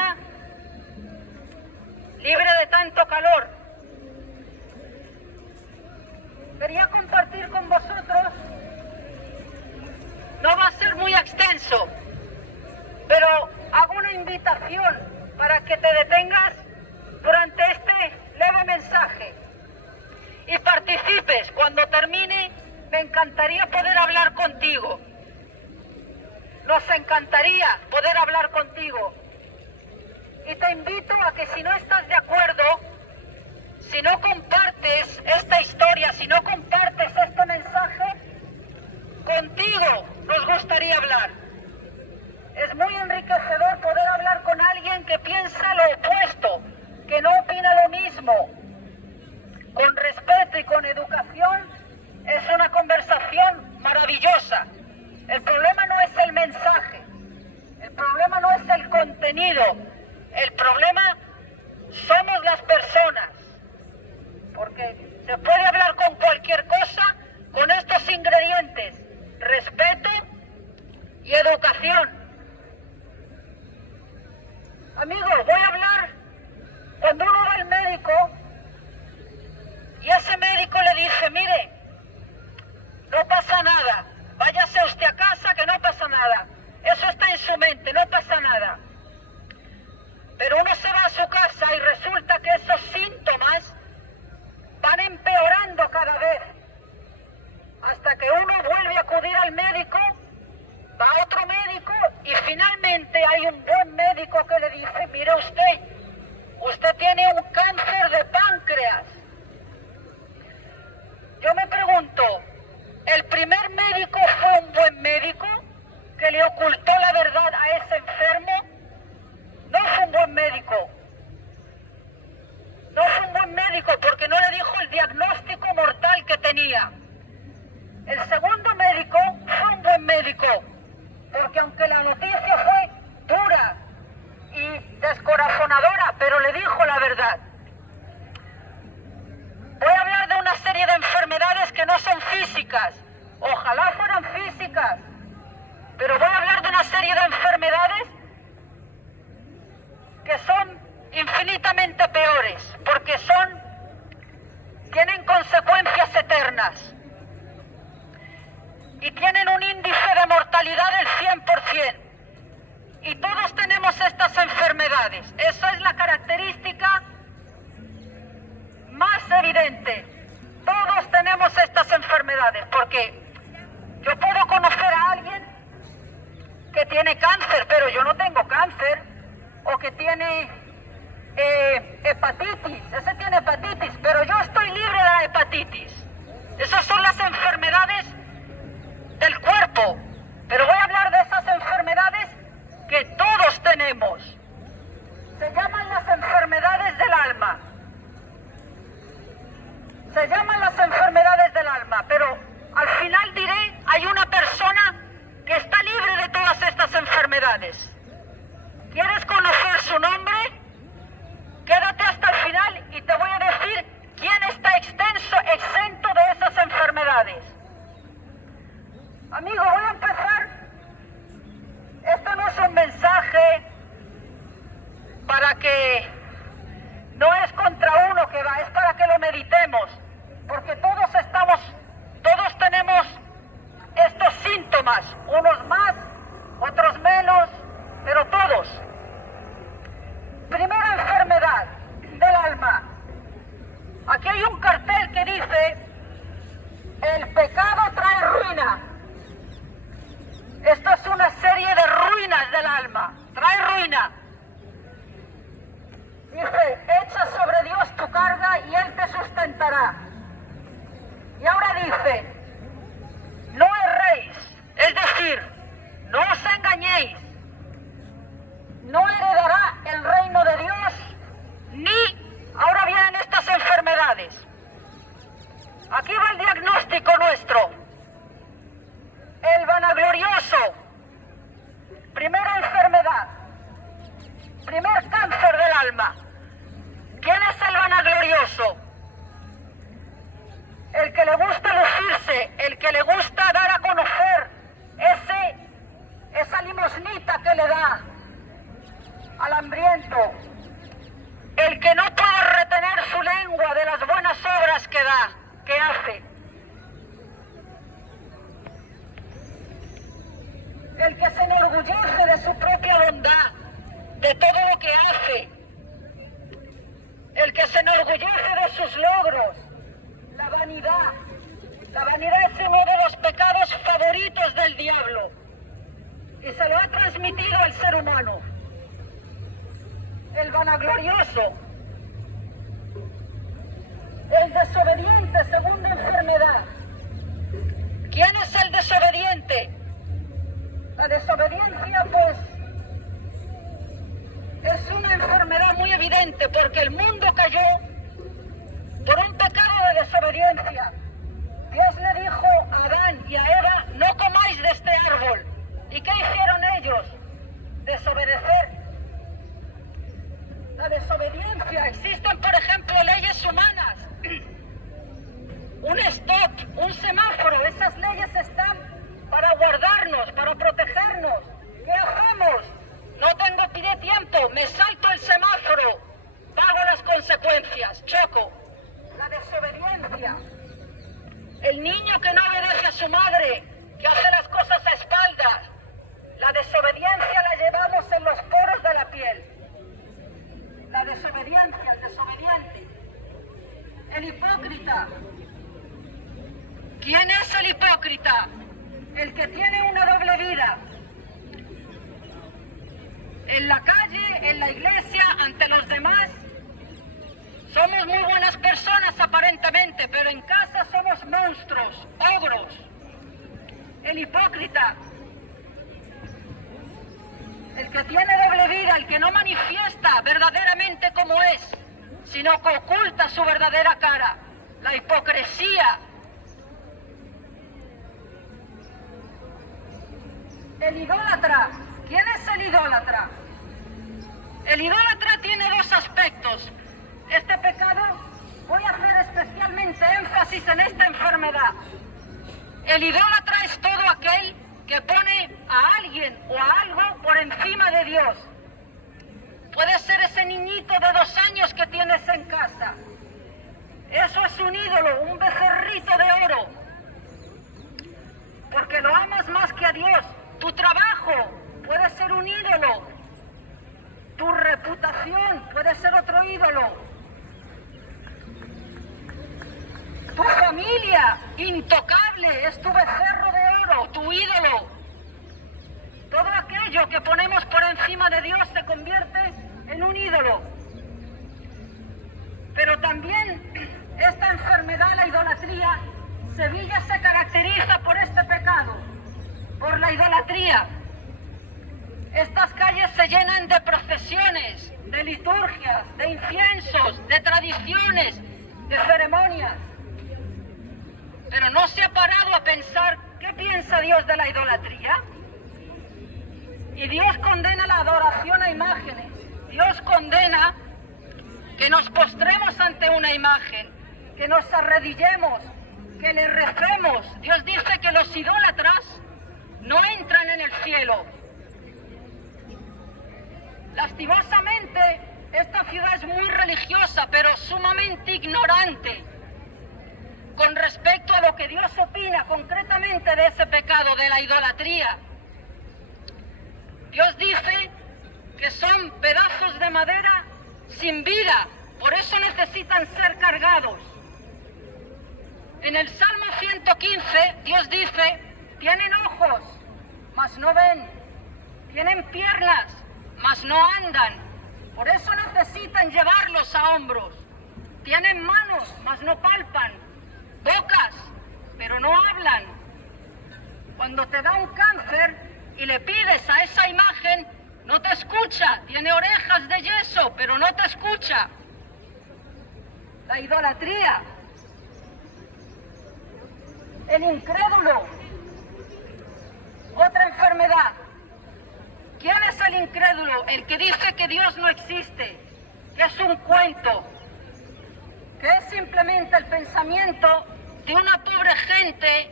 mañana, libre de tanto calor. Quería compartir con vosotros, no va a ser muy extenso, pero hago una invitación para que te detengas durante este leve mensaje y participes. Cuando termine, me encantaría poder hablar contigo. Nos encantaría poder hablar contigo. Y te invito a que si no estás de acuerdo, si no compartes esta historia, si no compartes este mensaje, contigo nos gustaría hablar. Es muy enriquecedor poder hablar con alguien que piensa lo opuesto, que no opina lo mismo. Con respeto y con educación es una conversación maravillosa. El problema no es el mensaje, el problema no es el contenido, el problema somos las personas. Porque se puede hablar con cualquier cosa con estos ingredientes: respeto y educación. Amigo, voy a hablar cuando uno va al médico y ese médico le dice: mire, no pasa nada, váyase usted a casa que no pasa nada. Eso está en su mente, no pasa nada. Pero uno se va a su casa y resulta que esos síntomas van empeorando cada vez, hasta que uno vuelve a acudir al médico, va a otro médico y finalmente hay un buen médico que le dice: mire usted tiene un cáncer de páncreas. Yo me pregunto, ¿el primer médico fue un buen médico que le ocultó la verdad a ese enfermo? No fue un buen médico. No fue un buen médico porque no le dijo el diagnóstico mortal que tenía. El segundo médico fue un buen médico, porque aunque la noticia fue dura y descorazonadora, pero le dijo la verdad. Voy a hablar de una serie de enfermedades que no son físicas. Ojalá fueran físicas, pero voy a hablar de una serie de enfermedades que son infinitamente peores, porque tienen consecuencias eternas y tienen un índice de mortalidad del 100%. Y todos tenemos estas enfermedades. Esa es la característica más evidente. Todos tenemos estas enfermedades, porque yo puedo conocer a alguien que tiene cáncer, pero yo no tengo cáncer, o que tiene hepatitis, ese tiene hepatitis, pero yo estoy libre de la hepatitis. Esas son las enfermedades del cuerpo, pero voy a hablar de esas enfermedades que todos tenemos. Se llaman las enfermedades del alma. Se llaman las enfermedades del alma, pero al final diré, hay una persona que está libre de todas estas enfermedades. ¿Quieres conocer su nombre? Quédate hasta el final y te voy a decir quién está exento de esas enfermedades. Amigo, voy a empezar. Esto no es un mensaje para que... No es contra uno que va, es para que lo meditemos. Porque todos tenemos estos síntomas. Unos más, otros menos, pero todos. Primera enfermedad del alma. Aquí hay un cartel que dice: el pecado trae ruina. Esto es una serie de ruinas del alma. Trae ruina. Dice: echa sobre Dios tu carga y Él te sustentará. Y ahora dice: no erréis, es decir, no os engañéis. No heredará el reino de Dios, ni... Ahora vienen estas enfermedades. Aquí va el diagnóstico nuestro. El vanaglorioso. Primera enfermedad. Primer cáncer del alma. ¿Quién es el vanaglorioso? El que le gusta lucirse, el que le gusta dar a conocer esa limosnita que le da a la hambriento, el que no puede retener su lengua de las buenas obras que hace, el que se enorgullece de su propia bondad, de todo lo que hace, el que se enorgullece de sus logros, la vanidad. La vanidad es uno de los pecados favoritos del diablo y se lo ha transmitido al ser humano. El vanaglorioso, el desobediente, segunda enfermedad. ¿Quién es el desobediente? La desobediencia, pues, es una enfermedad muy evidente porque el mundo cayó por un pecado de desobediencia. Dios le dijo a Adán y a Eva, no comáis de este árbol. ¿Y qué hicieron ellos? Desobedecer. La desobediencia. Existen, por ejemplo, leyes humanas. Un stop, un semáforo. Esas leyes están para guardarnos, para protegernos. ¿Qué hacemos? No pide tiempo, me salto el semáforo, pago las consecuencias, choco. La desobediencia. El niño que no obedece a su madre, que hace las cosas a espaldas. La desobediencia la llevamos en los poros de la piel. La desobediencia, el desobediente. El hipócrita. ¿Quién es el hipócrita? El que tiene una doble vida. En la calle, en la iglesia, ante los demás, somos muy buenas personas aparentemente, pero en casa somos monstruos, ogros. El hipócrita, el que tiene doble vida, el que no manifiesta verdaderamente como es, sino que oculta su verdadera cara, la hipocresía. El idólatra, ¿quién es el idólatra? El idólatra tiene dos aspectos. Este pecado, voy a hacer especialmente énfasis en esta enfermedad. El idólatra es todo aquel que pone a alguien o a algo por encima de Dios. Puede ser ese niñito de 2 años que tienes en casa. Eso es un ídolo, un becerrito de oro. Porque lo amas más que a Dios. Tu trabajo puede ser un ídolo. Tu reputación puede ser otro ídolo. Tu familia, intocable, es tu becerro de oro, tu ídolo. Todo aquello que ponemos por encima de Dios se convierte en un ídolo. Pero también esta enfermedad, la idolatría, Sevilla se caracteriza por este pecado, por la idolatría. Estas calles se llenan de procesiones, de liturgias, de inciensos, de tradiciones, de ceremonias. Pero no se ha parado a pensar qué piensa Dios de la idolatría. Y Dios condena la adoración a imágenes. Dios condena que nos postremos ante una imagen, que nos arrodillemos, que le recemos. Dios dice que los idólatras no entran en el cielo. Lastimosamente, esta ciudad es muy religiosa, pero sumamente ignorante con respecto a lo que Dios opina concretamente de ese pecado, de la idolatría. Dios dice que son pedazos de madera sin vida, por eso necesitan ser cargados. En el Salmo 115, Dios dice, tienen ojos, mas no ven, tienen piernas, mas no andan, por eso necesitan llevarlos a hombros. Tienen manos, mas no palpan, bocas, pero no hablan. Cuando te da un cáncer y le pides a esa imagen, no te escucha. Tiene orejas de yeso, pero no te escucha. La idolatría. El incrédulo. Otra enfermedad. ¿Quién es el incrédulo? El que dice que Dios no existe, que es un cuento, que es simplemente el pensamiento de una pobre gente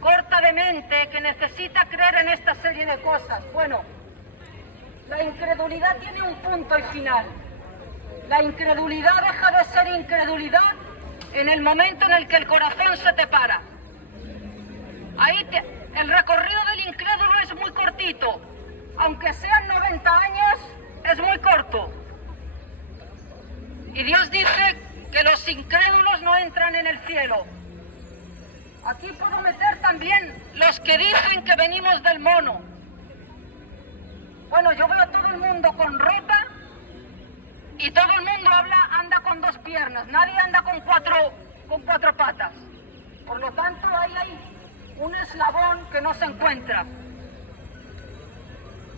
corta de mente que necesita creer en esta serie de cosas. Bueno, La incredulidad tiene un punto y final. La incredulidad deja de ser incredulidad en el momento en el que el corazón se te para. El recorrido del incrédulo es muy cortito. Aunque sean 90 años, es muy corto. Y Dios dice que los incrédulos no entran en el cielo. Aquí puedo meter también los que dicen que venimos del mono. Bueno, yo veo a todo el mundo con ropa y todo el mundo anda con dos piernas. Nadie anda con cuatro patas. Por lo tanto, ahí hay un eslabón que no se encuentra.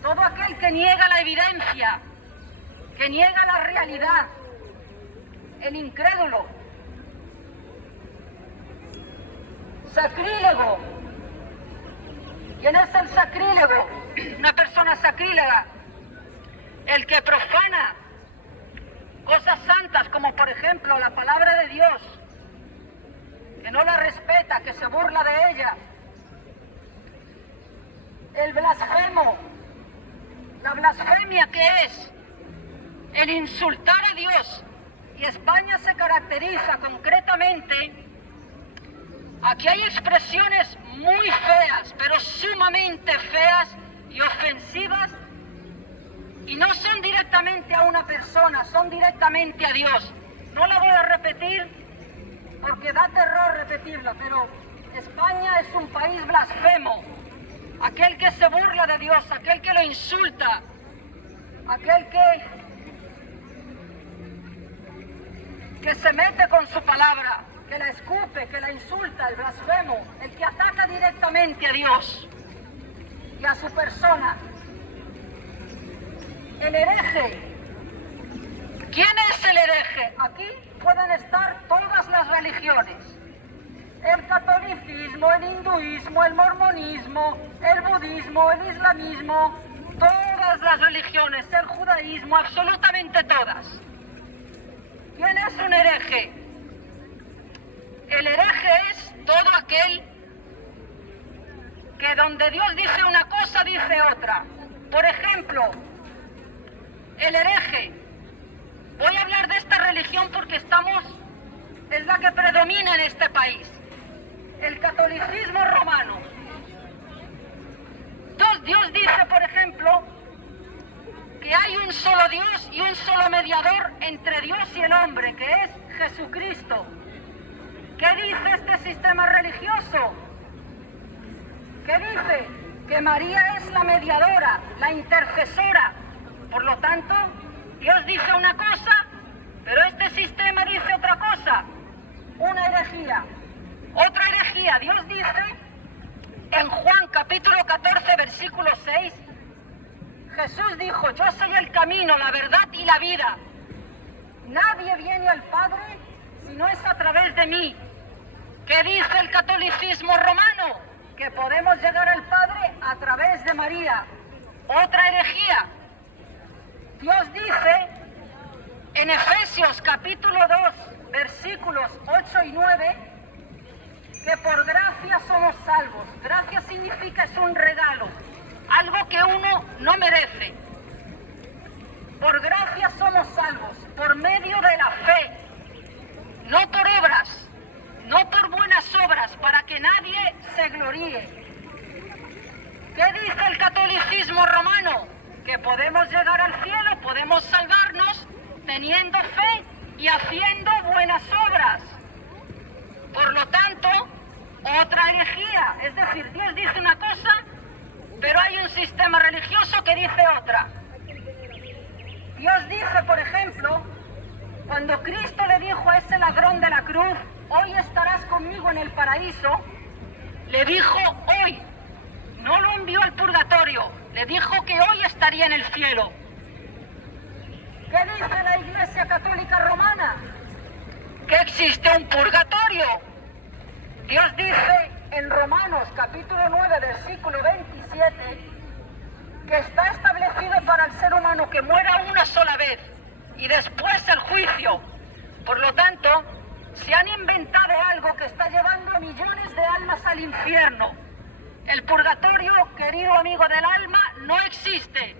Todo aquel que niega la evidencia, que niega la realidad, el incrédulo, sacrílego. ¿Quién es el sacrílego? Una persona sacrílega, el que profana cosas santas, como por ejemplo la palabra de Dios, que no la respeta, que se burla de ella. El blasfemo, la blasfemia, que es el insultar a Dios. Y España se caracteriza concretamente, aquí hay expresiones muy feas, pero sumamente feas y ofensivas, y no son directamente a una persona, son directamente a Dios. No la voy a repetir porque da terror repetirla, pero España es un país blasfemo. Aquel que se burla de Dios, aquel que lo insulta, aquel que se mete con su palabra, que la escupe, que la insulta, el blasfemo, el que ataca directamente a Dios y a su persona. El hereje. ¿Quién es el hereje? Aquí pueden estar todas las religiones. El catolicismo, el hinduismo, el mormonismo, el budismo, el islamismo, todas las religiones, el judaísmo, absolutamente todas. ¿Quién es un hereje? El hereje es todo aquel que donde Dios dice una cosa, dice otra. Por ejemplo, el hereje. Voy a hablar de esta religión porque es la que predomina en este país. El catolicismo romano. Dios dice, por ejemplo, que hay un solo Dios y un solo mediador entre Dios y el hombre, que es Jesucristo. ¿Qué dice este sistema religioso? ¿Qué dice? Que María es la mediadora, la intercesora. Por lo tanto, Dios dice una cosa, pero este sistema dice otra cosa. Una herejía. Otra herejía. Dios dice en Juan capítulo 14, versículo 6, Jesús dijo: yo soy el camino, la verdad y la vida. Nadie viene al Padre si no es a través de mí. ¿Qué dice el catolicismo romano? Que podemos llegar al Padre a través de María. Otra herejía. Dios dice en Efesios capítulo 2, versículos 8 y 9, que por gracia somos salvos. Gracia significa es un regalo, algo que uno no merece. Por gracia somos salvos, por medio de la fe, no por obras, no por buenas obras, para que nadie se gloríe. ¿Qué dice el catolicismo romano? Que podemos llegar al cielo, podemos salvarnos teniendo fe y haciendo buenas obras. Por lo tanto, otra herejía. Es decir, Dios dice una cosa, pero hay un sistema religioso que dice otra. Dios dice, por ejemplo, cuando Cristo le dijo a ese ladrón de la cruz: hoy estarás conmigo en el paraíso, le dijo hoy, no lo envió al purgatorio, le dijo que hoy estaría en el cielo. ¿Qué dice la Iglesia Católica Romana? Que existe un purgatorio. Dios dice en Romanos capítulo 9, versículo 27, que está establecido para el ser humano que muera una sola vez y después el juicio. Por lo tanto, se han inventado algo que está llevando a millones de almas al infierno. El purgatorio, querido amigo del alma, no existe.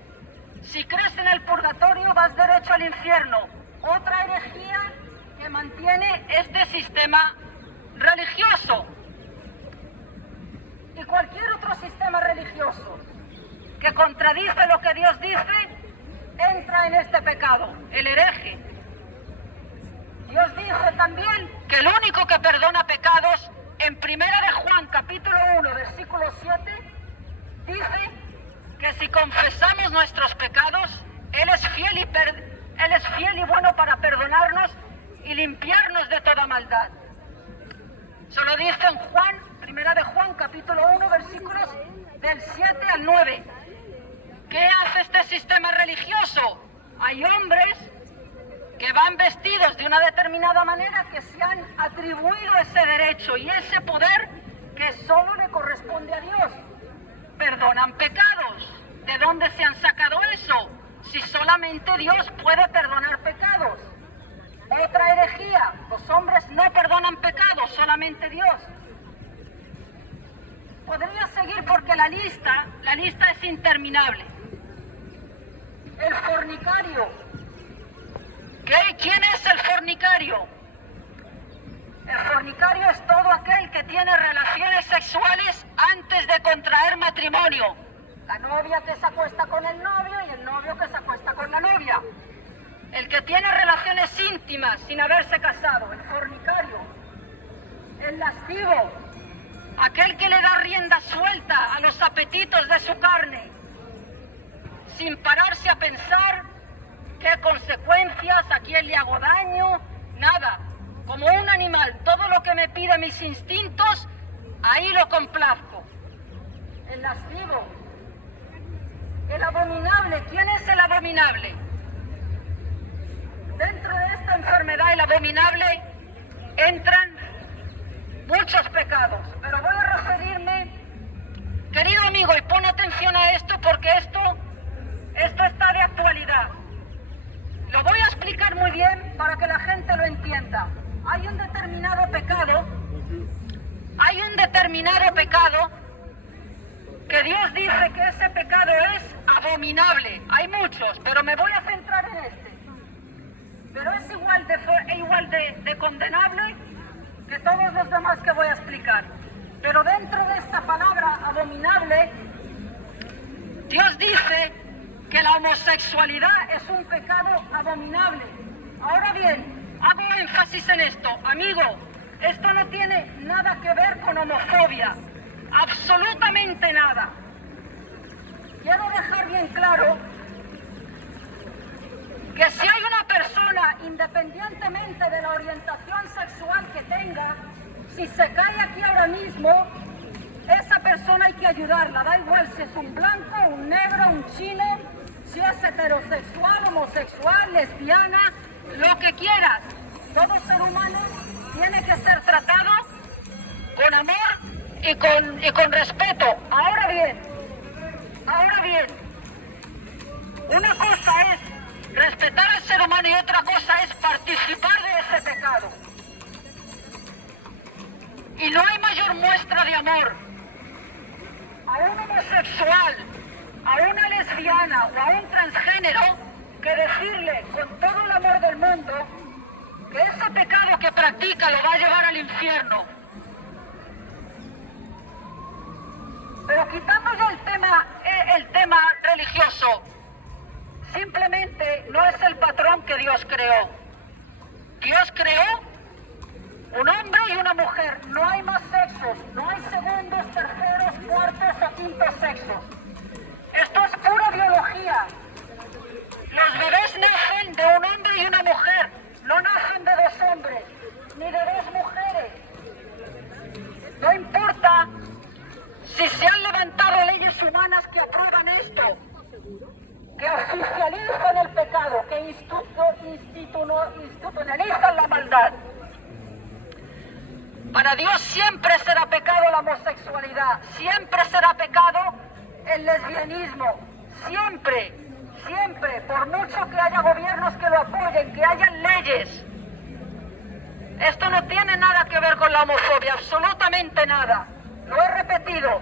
Si crees en el purgatorio, vas derecho al infierno. Otra herejía que mantiene este sistema religioso. Y cualquier otro sistema religioso que contradice lo que Dios dice, entra en este pecado, el hereje. Dios dice también que el único que perdona pecados, en 1 de Juan, capítulo 1, versículo 7, dice que si confesamos nuestros pecados, Él es fiel y bueno para perdonarnos y limpiarnos de toda maldad. Se lo dice en Juan, 1 de Juan, capítulo 1, versículos del 7 al 9. ¿Qué hace este sistema religioso? Hay hombres que van vestidos de una determinada manera, que se han atribuido ese derecho y ese poder que solo le corresponde a Dios. Perdonan pecados. ¿De dónde se han sacado eso? Si solamente Dios puede perdonar pecados. Otra herejía, los hombres no perdonan pecados, solamente Dios. Podría seguir porque la lista es interminable. El fornicario. ¿Quién es el fornicario? El fornicario es todo aquel que tiene relaciones sexuales antes de contraer matrimonio. La novia que se acuesta con el novio y el novio que se acuesta con la novia. El que tiene relaciones íntimas sin haberse casado, el fornicario. El lascivo, aquel que le da rienda suelta a los apetitos de su carne, sin pararse a pensar qué consecuencias, a quién le hago daño, nada. Como un animal, todo lo que me pide mis instintos, ahí lo complazco. El lascivo. El abominable. ¿Quién es el abominable? Dentro de esta enfermedad, el abominable, entran muchos pecados. Pero voy a referirme, querido amigo, y pon atención a esto porque esto está de actualidad. Lo voy a explicar muy bien para que la gente lo entienda. Hay un determinado pecado que Dios dice que ese pecado es abominable. Hay muchos, pero me voy a centrar en este. Pero es igual de condenable que todos los demás que voy a explicar. Pero dentro de esta palabra abominable, Dios dice que la homosexualidad es un pecado abominable. Ahora bien, hago énfasis en esto. Amigo, esto no tiene nada que ver con homofobia. Absolutamente nada. Quiero dejar bien claro que si hay una persona, independientemente de la orientación sexual que tenga, si se cae aquí ahora mismo, esa persona hay que ayudarla. Da igual si es un blanco, un negro, un chino, si es heterosexual, homosexual, lesbiana, lo que quieras. Todo ser humano tiene que ser tratado con amor y con respeto. Ahora bien, una cosa es respetar al ser humano y otra cosa es participar de ese pecado. Y no hay mayor muestra de amor a un homosexual, a una lesbiana o a un transgénero que decirle con todo el amor del mundo que ese pecado que practica lo va a llevar al infierno. Pero quitando ya el tema religioso, simplemente no es el patrón que Dios creó. Dios creó un hombre y una mujer. No hay más sexos, no hay segundos, terceros, cuartos o quintos sexos. Esto es pura biología. Los bebés nacen de un hombre y una mujer, no nacen de dos hombres, ni de dos mujeres. No importa si se han levantado leyes humanas que aprueban esto, que oficializan el pecado, que institucionalizan la maldad. Para Dios siempre será pecado la homosexualidad, siempre será pecado el lesbianismo, siempre, siempre, por mucho que haya gobiernos que lo apoyen, que hayan leyes. Esto no tiene nada que ver con la homofobia, absolutamente nada. Lo he repetido.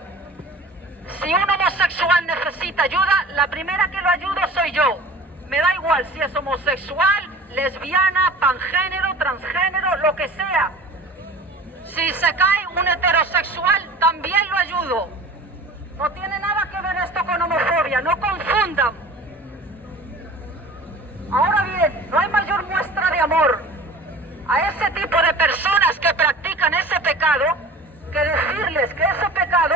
Si un homosexual necesita ayuda, la primera que lo ayudo soy yo. Me da igual si es homosexual, lesbiana, pangénero, transgénero, lo que sea. Si se cae un heterosexual, también lo ayudo. No tiene nada que ver esto con homofobia, no confundan. Ahora bien, no hay mayor muestra de amor a ese tipo de personas que practican ese pecado que decirles que ese pecado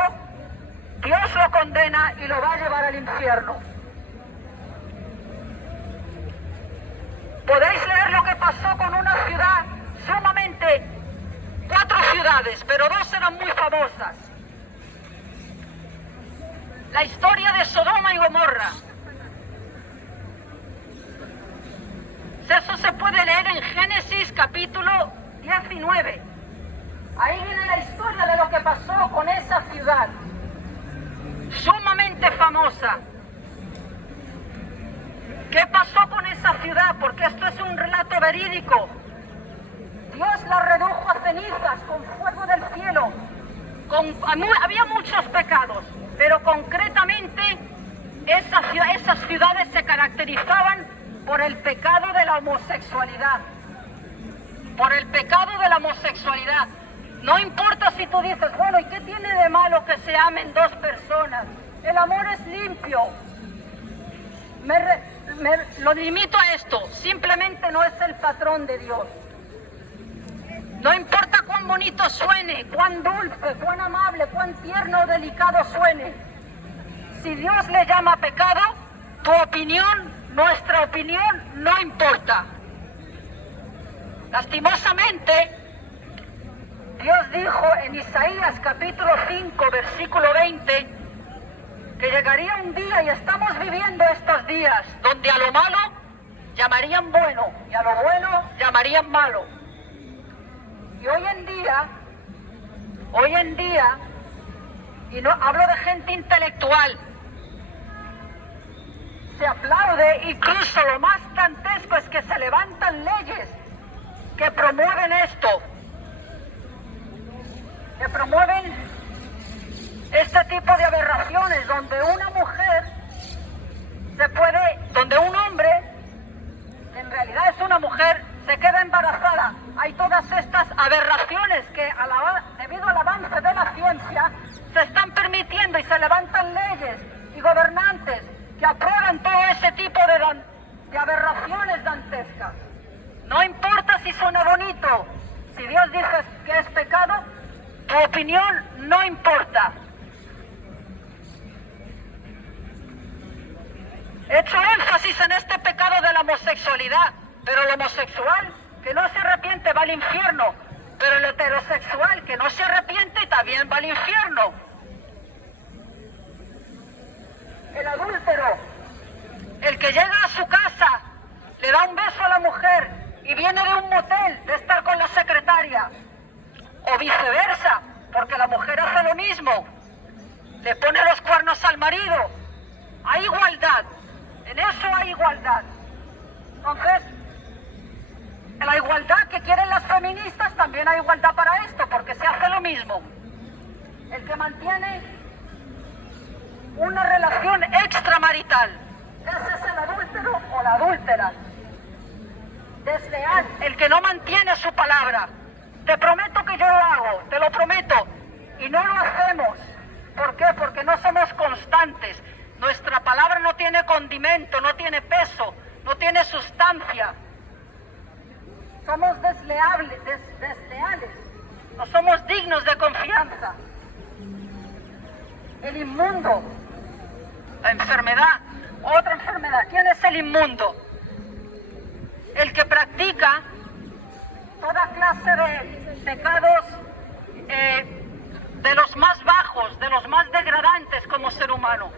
Dios lo condena y lo va a llevar al infierno. Podéis leer lo que pasó con una ciudad sumamente, 4 ciudades, pero 2 eran muy famosas. La historia de Sodoma y Gomorra. Eso se puede leer en Génesis capítulo 19. Ahí viene la historia de lo que pasó con esa ciudad, sumamente famosa. ¿Qué pasó con esa ciudad? Porque esto es un relato verídico. Dios la redujo a cenizas con fuego del cielo. Había muchos pecados, pero concretamente esas ciudades se caracterizaban por el pecado de la homosexualidad. Por el pecado de la homosexualidad. No importa si tú dices, bueno, ¿y qué tiene de malo que se amen 2 personas? El amor es limpio. Lo limito a esto, simplemente no es el patrón de Dios. No importa cuán bonito suene, cuán dulce, cuán amable, cuán tierno o delicado suene. Si Dios le llama pecado, tu opinión, nuestra opinión, no importa. Lastimosamente, Dios dijo en Isaías capítulo 5, versículo 20, que llegaría un día, y estamos viviendo estos días, donde a lo malo llamarían bueno y a lo bueno llamarían malo. Y hoy en día, y no hablo de gente intelectual, se aplaude, incluso lo más dantesco es que se levantan leyes que promueven esto, que promueven este tipo de aberraciones, donde una mujer donde un hombre, que en realidad es una mujer, se queda embarazada. Hay todas estas aberraciones que debido al avance de la ciencia se están permitiendo, y se levantan leyes y gobernantes que aprueban todo ese tipo de aberraciones dantescas. No importa si suena bonito, si Dios dice que es pecado, tu opinión no importa. He hecho énfasis en este pecado de la homosexualidad, pero el homosexual que no se arrepiente va al infierno, pero el heterosexual que no se arrepiente también va al infierno. El adúltero, el que llega a su casa, le da un beso a la mujer y viene de un motel de estar con la secretaria, o viceversa, porque la mujer hace lo mismo, le pone los cuernos al marido. Hay igualdad, en eso hay igualdad. Entonces, en la igualdad que quieren las feministas también hay igualdad para esto, porque se hace lo mismo. El que mantiene una relación extramarital, ese es el adúltero o la adúltera. Desleal, el que no mantiene su palabra. Te prometo que yo lo hago, te lo prometo, y no lo hacemos. ¿Por qué? Porque no somos constantes. Nuestra palabra no tiene condimento, no tiene peso, no tiene sustancia. Somos desleales, no somos dignos de confianza. El inmundo, la enfermedad, otra enfermedad. ¿Quién es el inmundo? El que practica toda clase de pecados de los más bajos, de los más degradantes como ser humano.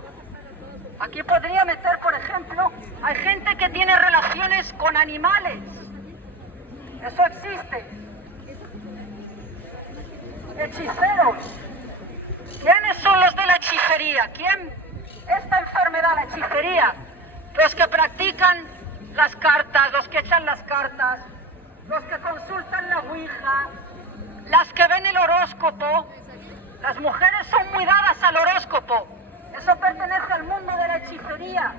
Aquí podría meter, por ejemplo, hay gente que tiene relaciones con animales. Eso existe. Hechiceros. ¿Quiénes son los de la hechicería? ¿Quién? Esta enfermedad, la hechicería. Los que practican las cartas, los que echan las cartas, los que consultan la ouija, las que ven el horóscopo. Las mujeres son muy dadas al horóscopo. Eso pertenece al mundo de la hechicería.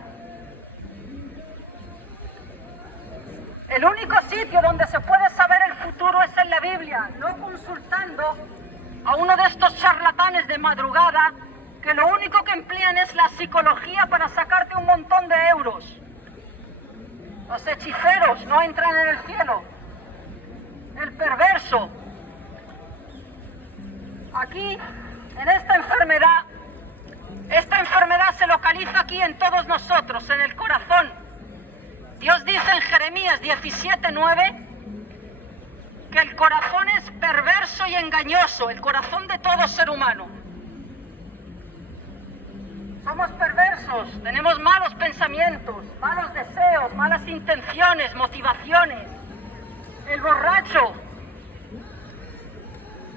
El único sitio donde se puede saber el futuro es en la Biblia, no consultando a uno de estos charlatanes de madrugada que lo único que emplean es la psicología para sacarte un montón de euros. Los hechiceros no entran en el cielo. El perverso. Aquí, en esta enfermedad se localiza aquí en todos nosotros, en el corazón. Dios dice en Jeremías 17:9 que el corazón es perverso y engañoso, el corazón de todo ser humano. Somos perversos, tenemos malos pensamientos, malos deseos, malas intenciones, motivaciones. El borracho,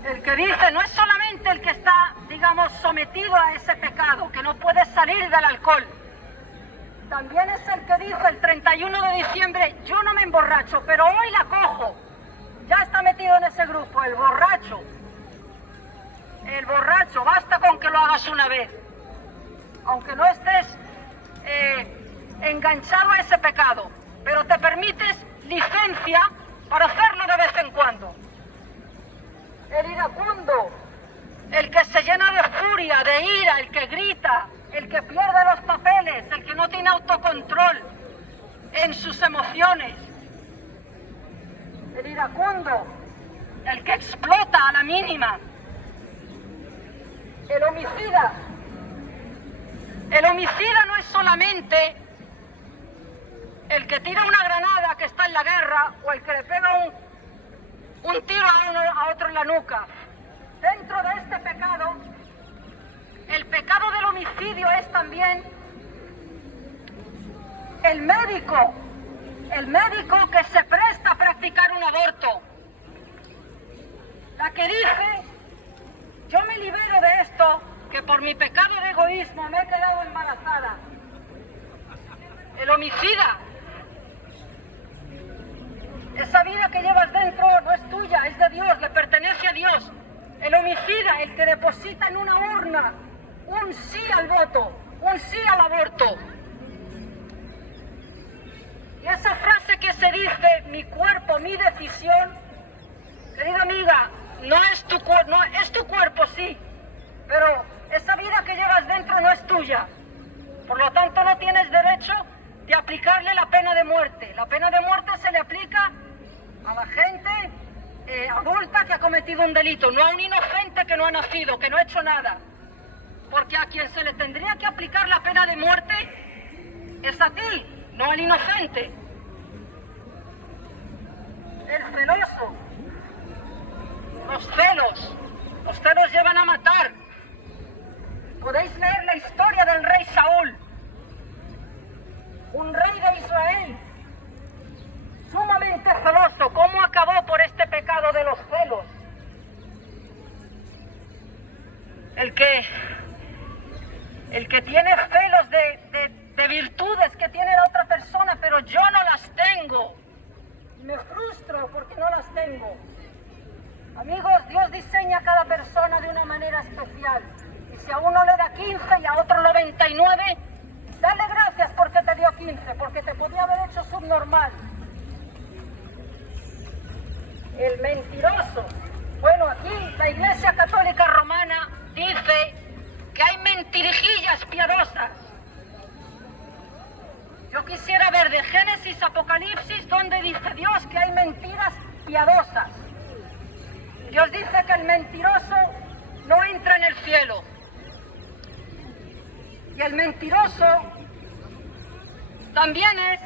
el que dice, no es solamente el que está, digamos, sometido a ese pecado, que no puede salir del alcohol. También es el que dice el 31 de diciembre, yo no me emborracho, pero hoy la cojo. Ya está metido en ese grupo, el borracho. El borracho, basta con que lo hagas una vez. Aunque no estés enganchado a ese pecado, pero te permites licencia para hacerlo de vez en cuando. El iracundo, el que se llena de furia, de ira, el que grita, el que pierde los papeles, el que no tiene autocontrol en sus emociones. El iracundo, el que explota a la mínima. El homicida. El homicida no es solamente el que tira una granada que está en la guerra o el que le pega un tiro a otro en la nuca. Dentro de este pecado, el pecado del homicidio es también el médico que se presta a practicar un aborto. La que dice, yo me libero de esto, que por mi pecado de egoísmo me he quedado embarazada. El homicida. Esa vida que llevas dentro no es tuya, es de Dios, le pertenece a Dios. El homicida, el que deposita en una urna un sí al voto, un sí al aborto. Y esa frase que se dice, mi cuerpo, mi decisión, querida amiga, no es tu cuerpo, sí, pero esa vida que llevas dentro no es tuya. Por lo tanto, no tienes derecho de aplicarle la pena de muerte. La pena de muerte se le aplica a la gente adulta que ha cometido un delito, no a un inocente que no ha nacido, que no ha hecho nada. Porque a quien se le tendría que aplicar la pena de muerte es a ti, no al inocente. El celoso. Los celos llevan a matar. Podéis leer la historia del rey Saúl, un rey de Israel, sumamente celoso. ¿Cómo acabó por este pecado de los celos? El que tiene celos de virtudes que tiene la otra persona, pero yo no las tengo. Y me frustro porque no las tengo. Amigos, Dios diseña a cada persona de una manera especial. Y si a uno le da 15 y a otro 99, dale gracias porque te dio 15, porque te podía haber hecho subnormal. El mentiroso. Bueno, aquí la Iglesia Católica Romana dice que hay mentirijillas piadosas. Yo quisiera ver de Génesis a Apocalipsis donde dice Dios que hay mentiras piadosas. Dios dice que el mentiroso no entra en el cielo. Y el mentiroso también es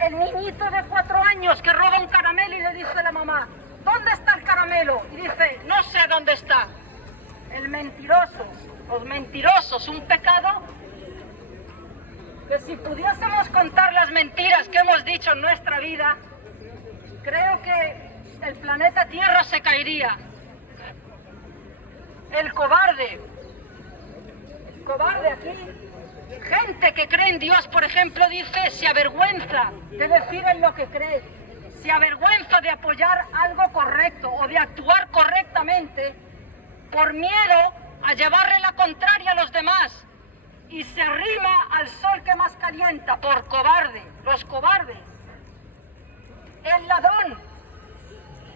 el niñito de 4 años que roba un caramelo y le dice a la mamá, ¿dónde está el caramelo? Y dice, no sé dónde está. El mentiroso, los mentirosos, un pecado que si pudiésemos contar las mentiras que hemos dicho en nuestra vida, creo que el planeta Tierra se caería. El cobarde aquí, gente que cree en Dios, por ejemplo, dice, se avergüenza de decir en lo que cree, se avergüenza de apoyar algo correcto o de actuar correctamente por miedo a llevarle la contraria a los demás. y se arrima al sol que más calienta por cobarde, los cobardes. El ladrón.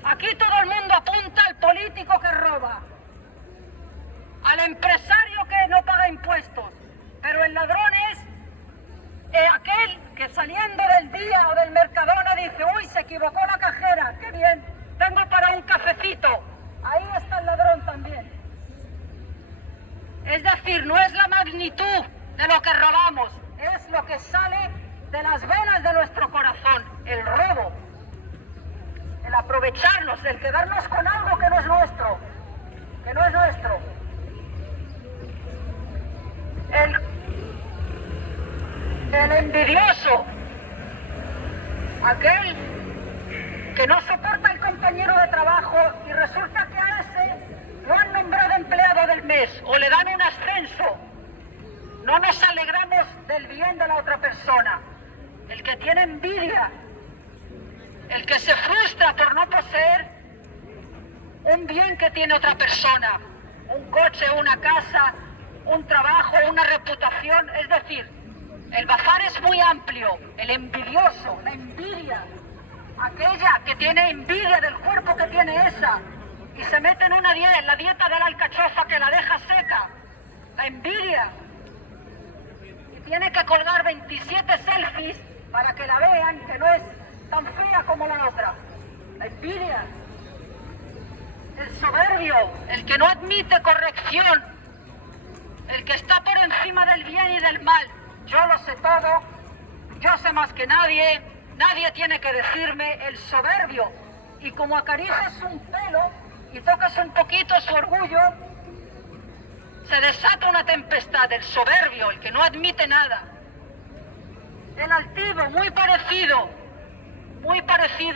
Aquí todo el mundo apunta al político que roba, al empresario que no paga impuestos, pero el ladrón es aquel que saliendo del día o del Mercadona dice: uy, se equivocó la cajera, qué bien, tengo para un cafecito. Ahí está el ladrón también. Es decir, no es la magnitud de lo que robamos, es lo que sale de las venas de nuestro corazón, el robo, el aprovecharnos, el quedarnos con algo que no es nuestro, el envidioso, aquel que no soporta al compañero de trabajo y resulta que a ese lo han nombrado empleado del mes o le dan un ascenso. No nos alegramos del bien de la otra persona. El que tiene envidia, el que se frustra por no poseer un bien que tiene otra persona, un coche, una casa, un trabajo, una reputación. Es decir, el bazar es muy amplio. El envidioso, la envidia, aquella que tiene envidia del cuerpo que tiene esa y se mete en la dieta de la alcachofa que la deja seca, la envidia, y tiene que colgar 27 selfies para que la vean, que no es tan fea como la otra. La envidia. El soberbio, el que no admite corrección, el que está por encima del bien y del mal. Yo lo sé todo, yo sé más que nadie, nadie tiene que decirme. El soberbio. Y como acaricias un pelo y tocas un poquito su orgullo, se desata una tempestad. El soberbio, el que no admite nada. El altivo, muy parecido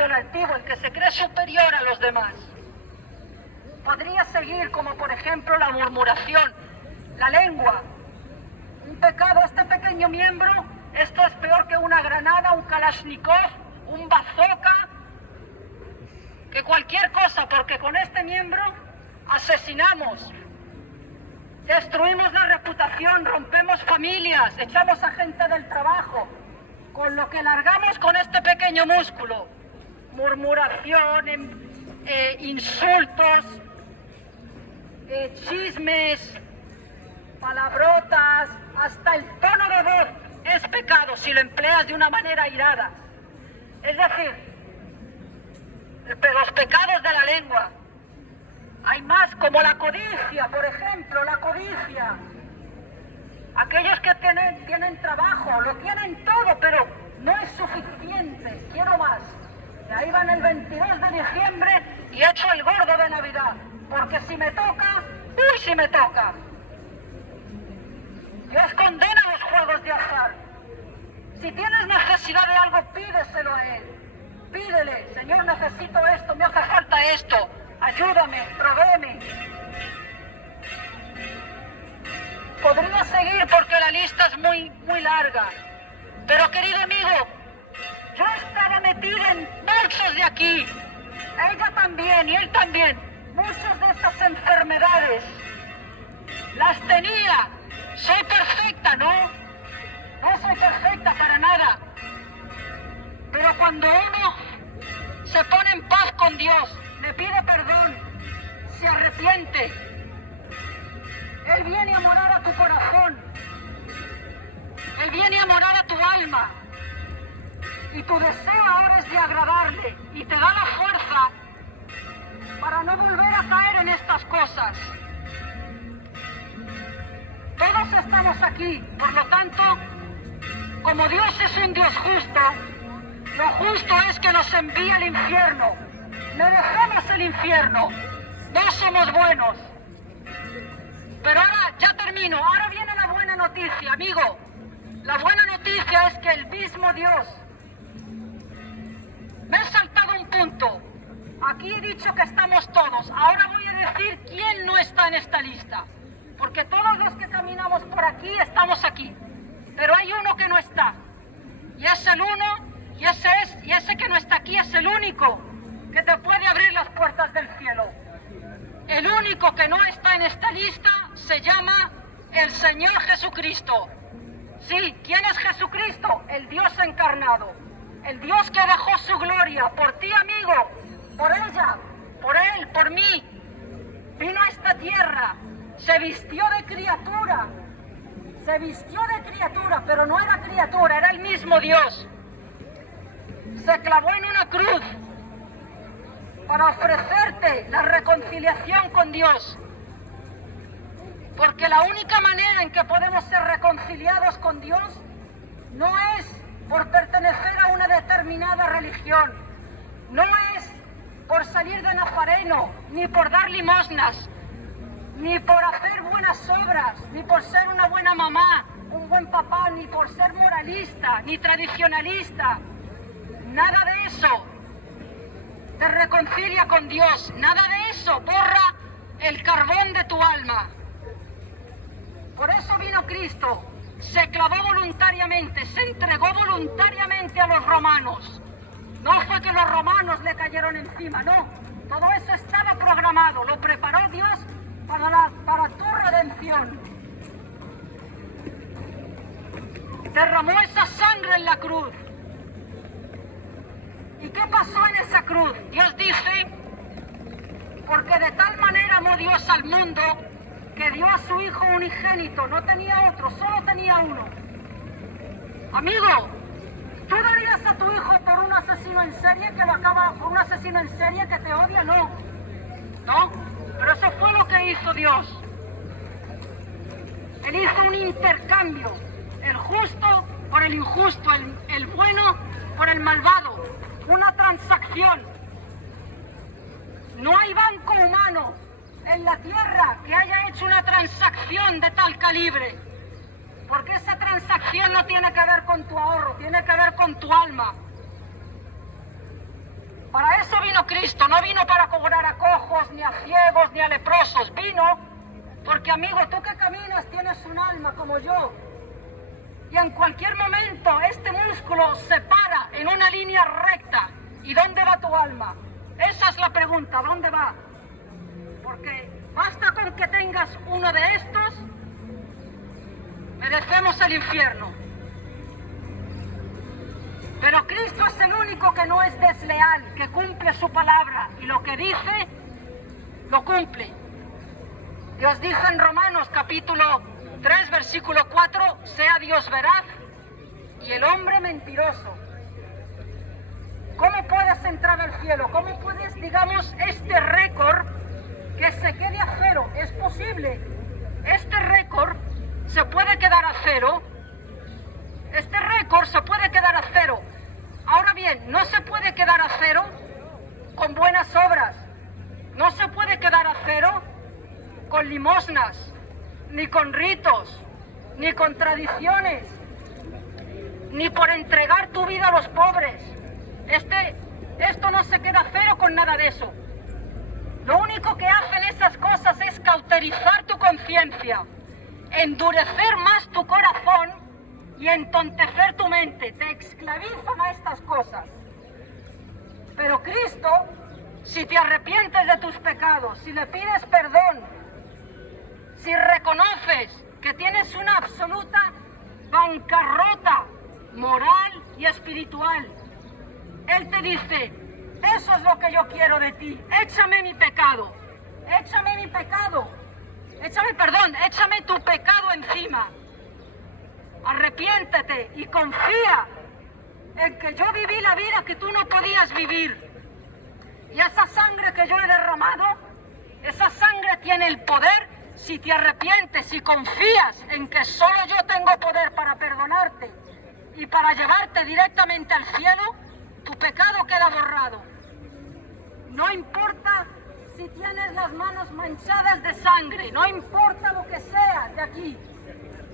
el altivo, el que se cree superior a los demás. Podría seguir, como por ejemplo la murmuración, la lengua, un pecado. Este pequeño miembro, esto es peor que una granada, un kalashnikov, un bazooka, que cualquier cosa, porque con este miembro asesinamos, destruimos la reputación, rompemos familias, echamos a gente del trabajo, con lo que largamos con este pequeño músculo. Murmuración, insultos, chismes, palabrotas, hasta el tono de voz es pecado si lo empleas de una manera airada. Es decir, los pecados de la lengua. Hay más, como la codicia, por ejemplo, la codicia. Aquellos que tienen trabajo, lo tienen todo, pero no es suficiente, quiero más. Y ahí van el 22 de diciembre y echo el gordo de Navidad, porque si me toca, ¡uy, si me toca! Dios condena los juegos de azar. Si tienes necesidad de algo, pídeselo a Él. Pídele: Señor, necesito esto, me hace falta esto, ayúdame, provéeme. Podría seguir porque la lista es muy larga. Pero, querido amigo, yo estaba metida en muchos de aquí. Ella también y él también. Muchas de estas enfermedades las tenía. Soy perfecta, ¿no? No soy perfecta para nada. Pero cuando uno se pone en paz con Dios, le pide perdón, se arrepiente, Él viene a morar a tu corazón. Él viene a morar a tu alma. Y tu deseo ahora es de agradarle. Y te da la fuerza para no volver a caer en estas cosas. Todos estamos aquí. Por lo tanto, como Dios es un Dios justo, lo justo es que nos envíe al infierno. Merecemos el infierno. No somos buenos. Pero ahora, ya termino. Ahora viene la buena noticia, amigo. La buena noticia es que el mismo Dios... Me he saltado un punto. Aquí he dicho que estamos todos. Ahora voy a decir quién no está en esta lista. Porque todos los que caminamos por aquí estamos aquí. Pero hay uno que no está. Y es el uno, y ese que no está aquí es el único que te puede abrir las puertas del cielo. El único que no está en esta lista se llama el Señor Jesucristo. Sí, ¿quién es Jesucristo? El Dios encarnado. El Dios que dejó su gloria por ti, amigo, por ella, por él, por mí. Vino a esta tierra, se vistió de criatura. Se vistió de criatura, pero no era criatura, era el mismo Dios. Se clavó en una cruz para ofrecerte la reconciliación con Dios. Porque la única manera en que podemos ser reconciliados con Dios no es por pertenecer a una determinada religión, no es por salir de nazareno, ni por dar limosnas, ni por hacer buenas obras, ni por ser una buena mamá, un buen papá, ni por ser moralista, ni tradicionalista. Nada de eso te reconcilia con Dios, nada de eso borra el carbón de tu alma. Por eso vino Cristo, se clavó voluntariamente, se entregó voluntariamente a los romanos. No fue que los romanos le cayeron encima, no. Todo eso estaba programado, lo preparó Dios para tu redención. Derramó esa sangre en la cruz. ¿Y qué pasó en esa cruz? Dios dice, porque de tal manera amó Dios al mundo, que dio a su Hijo unigénito, no tenía otro, solo tenía uno. Amigo, ¿tú darías a tu hijo por un asesino en serie por un asesino en serie que te odia? No. No, pero eso fue lo que hizo Dios. Él hizo un intercambio, el justo por el injusto, el bueno por el malvado, una transacción. No hay banco humano en la tierra que haya hecho una transacción de tal calibre, porque esa transacción no tiene que ver con tu ahorro, tiene que ver con tu alma. Para eso vino Cristo, no vino para cobrar a cojos, ni a ciegos, ni a leprosos, vino porque, amigo, tú que caminas tienes un alma como yo, y en cualquier momento este músculo se para en una línea recta. ¿Y dónde va tu alma? Esa es la pregunta, ¿dónde va? Porque basta con que tengas uno de estos, merecemos el infierno. Pero Cristo es el único que no es desleal, que cumple su palabra, y lo que dice, lo cumple. Dios dice en Romanos capítulo 3, versículo 4, sea Dios veraz y el hombre mentiroso. ¿Cómo puedes entrar al cielo? ¿Cómo puedes, digamos, este récord que se quede a cero? Es posible. Este récord se puede quedar a cero. Este récord se puede quedar a cero. Ahora bien, no se puede quedar a cero con buenas obras. No se puede quedar a cero con limosnas, ni con ritos, ni con tradiciones, ni por entregar tu vida a los pobres. Esto no se queda a cero con nada de eso. Lo único que hacen esas cosas es cauterizar tu conciencia, endurecer más tu corazón y entontecer tu mente. Te esclavizan a estas cosas. Pero Cristo, si te arrepientes de tus pecados, si le pides perdón, si reconoces que tienes una absoluta bancarrota moral y espiritual, Él te dice, eso es lo que yo quiero de ti, échame mi pecado, échame tu pecado encima, arrepiéntete y confía en que yo viví la vida que tú no podías vivir, y esa sangre que yo he derramado, esa sangre tiene el poder. Si te arrepientes y confías en que solo yo tengo poder para perdonarte y para llevarte directamente al cielo, tu pecado queda borrado. No importa si tienes las manos manchadas de sangre, no importa lo que seas de aquí.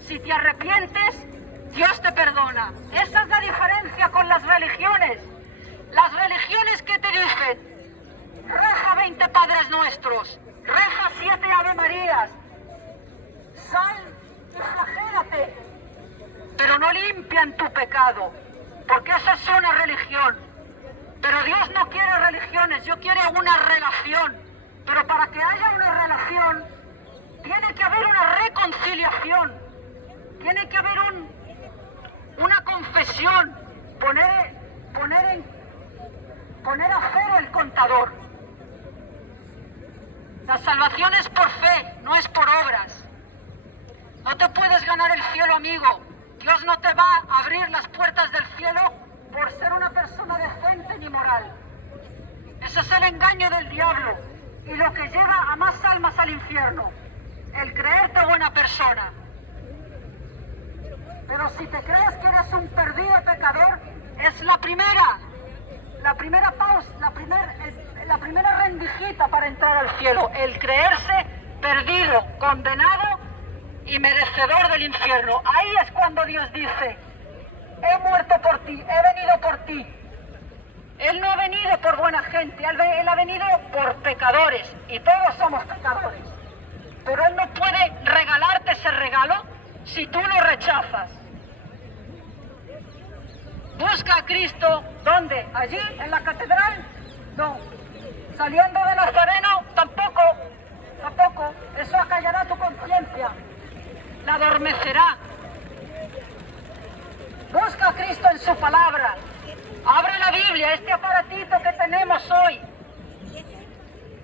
Si te arrepientes, Dios te perdona. Esa es la diferencia con las religiones. Las religiones que te dicen, reza 20 Padres Nuestros, reza 7 Ave Marías, sal y flagélate, pero no limpian tu pecado, porque esa es una religión. Pero Dios no quiere religiones, Dios quiere una relación. Pero para que haya una relación, tiene que haber una reconciliación reconciliación, tiene que haber una confesión, poner a cero el contador. La salvación es por fe, no es por obras. No te puedes ganar el cielo, amigo. Dios no te va a abrir las puertas del cielo por ser una persona decente ni moral. Ese es el engaño del diablo y lo que lleva a más almas al infierno, el creerte buena persona. Pero si te crees que eres un perdido pecador, es la primera pausa, la primera rendijita para entrar al cielo, el creerse perdido, condenado y merecedor del infierno. Ahí es cuando Dios dice: he muerto por ti, he venido por ti. Él no ha venido por buena gente, Él ha venido por pecadores, y todos somos pecadores. Pero Él no puede regalarte ese regalo si tú lo rechazas. Busca a Cristo, ¿dónde? ¿Allí, en la catedral? No. Saliendo de Nazareno, tampoco. Eso acallará tu conciencia, la adormecerá. Busca a Cristo en su palabra. Abre la Biblia, este aparatito que tenemos hoy.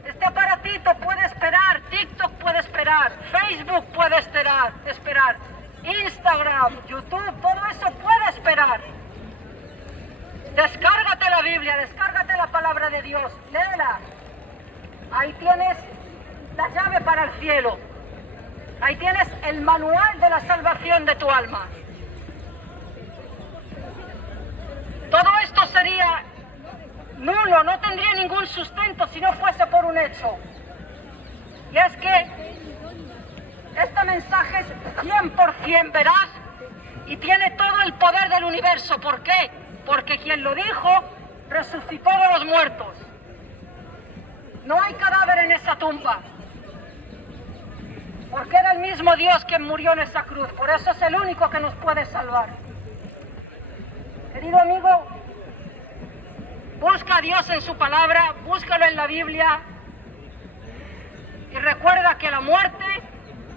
Este aparatito puede esperar, TikTok puede esperar, Facebook puede esperar, Instagram, YouTube, todo eso puede esperar. Descárgate la Biblia, descárgate la palabra de Dios, léela. Ahí tienes la llave para el cielo. Ahí tienes el manual de la salvación de tu alma. Todo esto sería nulo, no tendría ningún sustento si no fuese por un hecho. Y es que este mensaje es 100% veraz y tiene todo el poder del universo. ¿Por qué? Porque quien lo dijo resucitó de los muertos. No hay cadáver en esa tumba, porque era el mismo Dios quien murió en esa cruz. Por eso es el único que nos puede salvar. Querido amigo, busca a Dios en su palabra, búscalo en la Biblia y recuerda que la muerte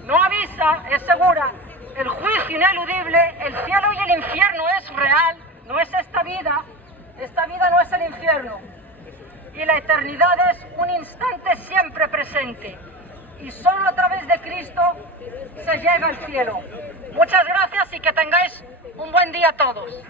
no avisa, es segura, el juicio ineludible, el cielo y el infierno es real, no es esta vida no es el infierno, y la eternidad es un instante siempre presente, y solo a través de Cristo se llega al cielo. Muchas gracias y que tengáis un buen día a todos.